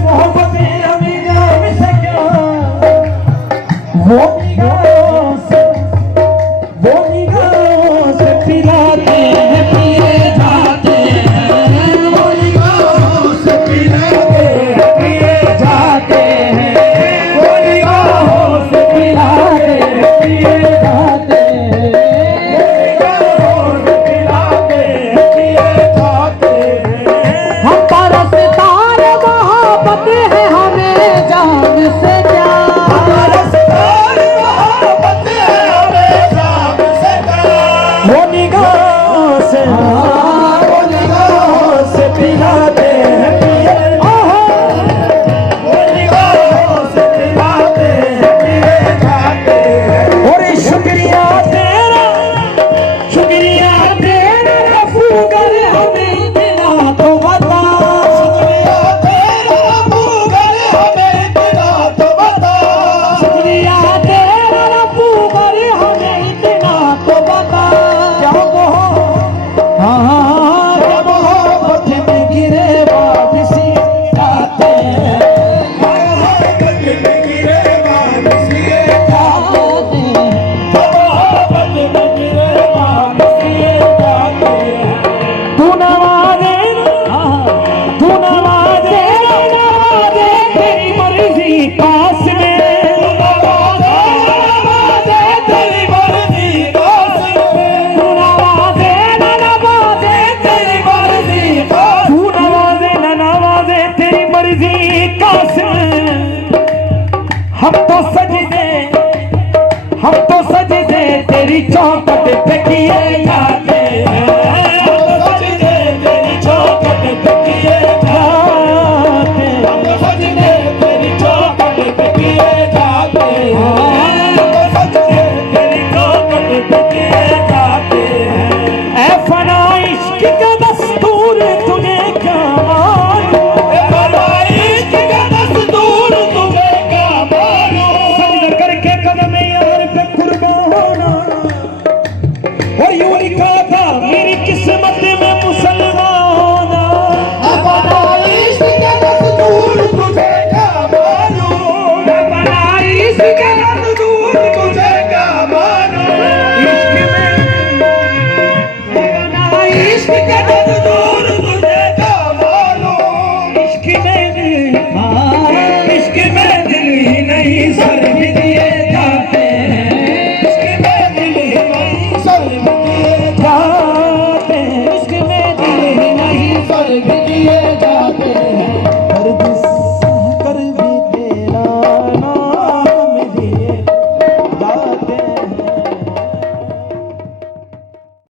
मोहब्बत है हमें जान से क्या। किए जाते हैं, सजदे तेरी चौखट पे किए जाते हैं, सजदे तेरी चौखट पे किए जाते हैं, सजदे तेरी चौखट पे किए जाते हैं। ऐ फना इश्क का दस्तूर तुझे क्या मालूम, ऐ फना इश्क का दस्तूर तुझे क्या मालूम। सजदा करके कदम यार पे कुर्बान होना, और यूं लिखा था मेरी किस्मत में मुसलमान होना। ऐ फना इश्क का दस्तूर तुझे क्या मालूम, ऐ फना इश्क का दस्तूर तुझे क्या मालूम। इश्क में इश्क का दस्तूर तुझे क्या मालूम। इश्क में दिल, इश्क में दिल ही नहीं सर भी दिए जाते हैं, इश्क में दिल ही नहीं सर भी दिए जाते हैं, इश्क में दिल ही नहीं सर भी दिए जाते हैं।